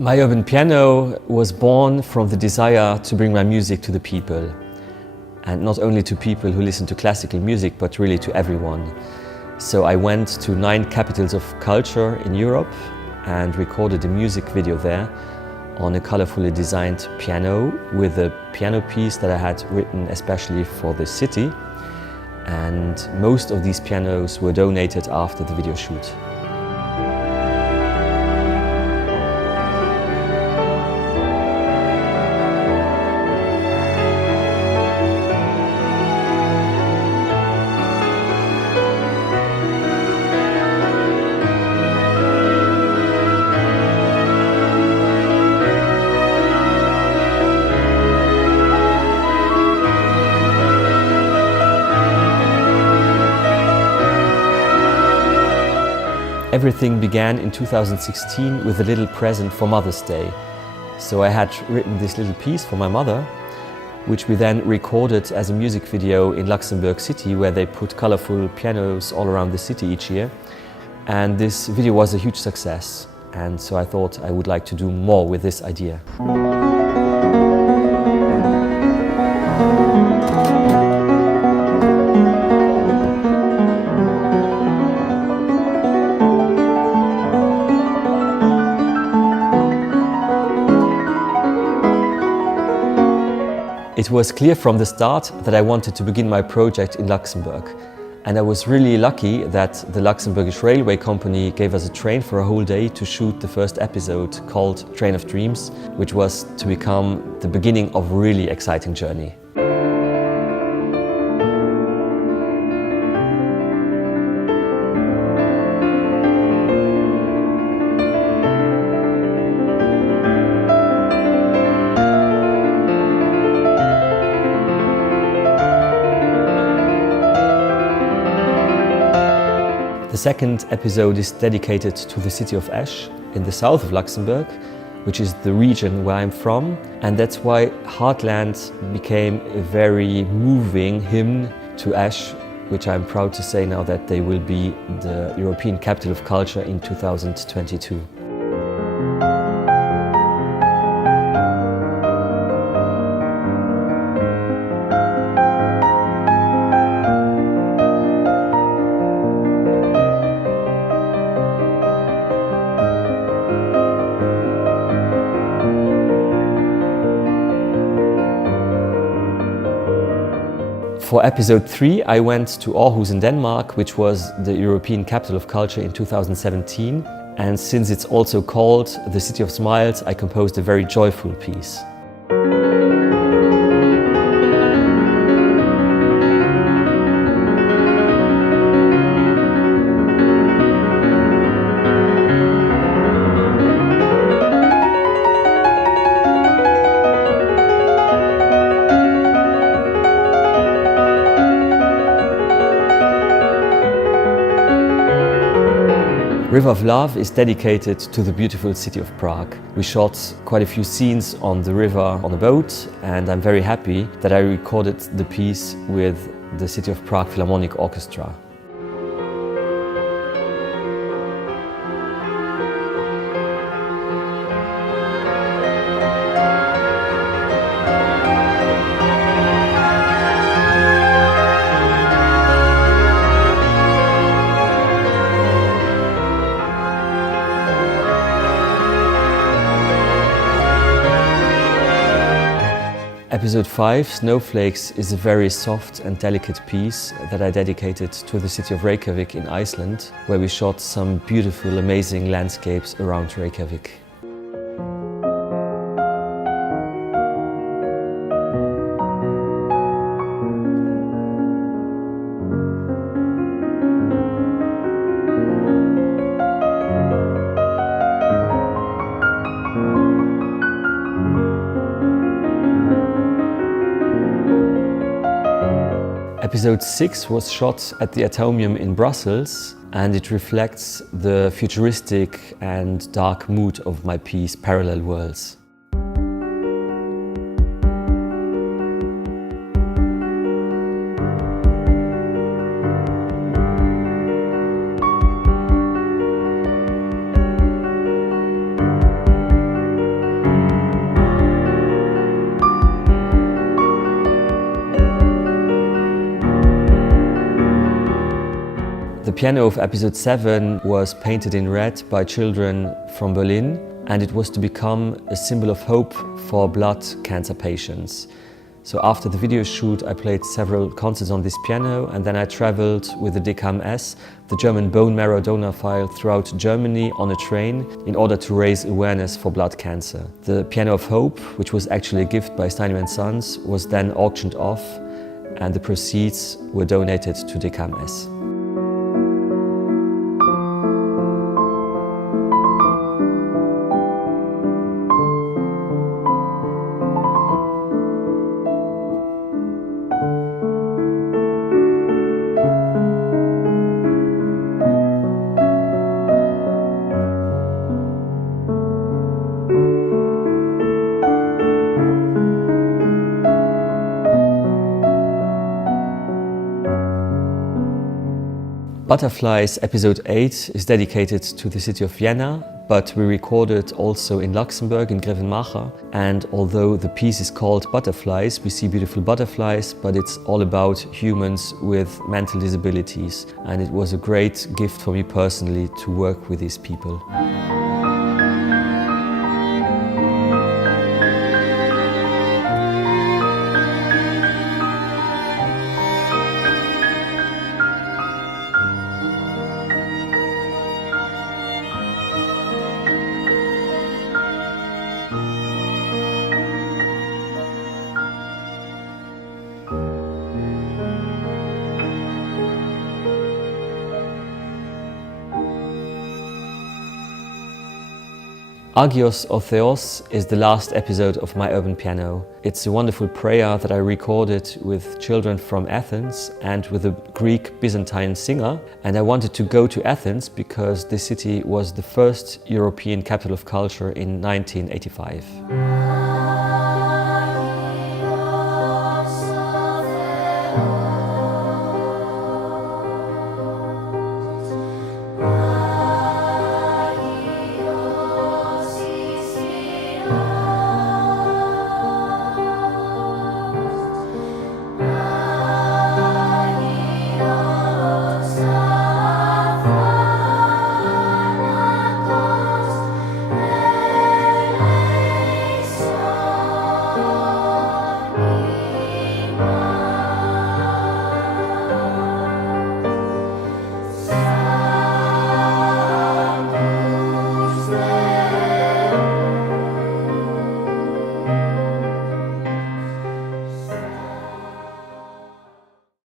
My urban piano was born from the desire to bring my music to the people. And not only to people who listen to classical music, but really to everyone. So I went to 9 capitals of culture in Europe and recorded a music video there on a colorfully designed piano with a piano piece that I had written especially for the city. And most of these pianos were donated after the video shoot. Everything began in 2016 with a little present for Mother's Day. So I had written this little piece for my mother, which we then recorded as a music video in Luxembourg City, where they put colorful pianos all around the city each year. And this video was a huge success. And so I thought I would like to do more with this idea. It was clear from the start that I wanted to begin my project in Luxembourg. And I was really lucky that the Luxembourgish Railway Company gave us a train for a whole day to shoot the first episode called Train of Dreams, which was to become the beginning of a really exciting journey. The second episode is dedicated to the city of Esch in the south of Luxembourg, which is the region where I'm from. And that's why Heartland became a very moving hymn to Esch, which I'm proud to say now that they will be the European Capital of Culture in 2022. For episode 3, I went to Aarhus in Denmark, which was the European Capital of Culture in 2017. And since it's also called the City of Smiles, I composed a very joyful piece. River of Love is dedicated to the beautiful city of Prague. We shot quite a few scenes on the river on a boat, and I'm very happy that I recorded the piece with the City of Prague Philharmonic Orchestra. Episode 5, Snowflakes, is a very soft and delicate piece that I dedicated to the city of Reykjavik in Iceland, where we shot some beautiful, amazing landscapes around Reykjavik. Episode 6 was shot at the Atomium in Brussels, and it reflects the futuristic and dark mood of my piece Parallel Worlds. The piano of episode 7 was painted in red by children from Berlin, and it was to become a symbol of hope for blood cancer patients. So after the video shoot, I played several concerts on this piano, and then I traveled with the DKMS, the German bone marrow donor file, throughout Germany on a train in order to raise awareness for blood cancer. The Piano of Hope, which was actually a gift by Steinway & Sons, was then auctioned off, and the proceeds were donated to DKMS. Butterflies episode 8 is dedicated to the city of Vienna, but we recorded also in Luxembourg, in Grevenmacher. And although the piece is called Butterflies, we see beautiful butterflies, but it's all about humans with mental disabilities. And it was a great gift for me personally to work with these people. Agios o Theos is the last episode of my urban piano. It's a wonderful prayer that I recorded with children from Athens and with a Greek Byzantine singer. And I wanted to go to Athens because this city was the first European capital of culture in 1985.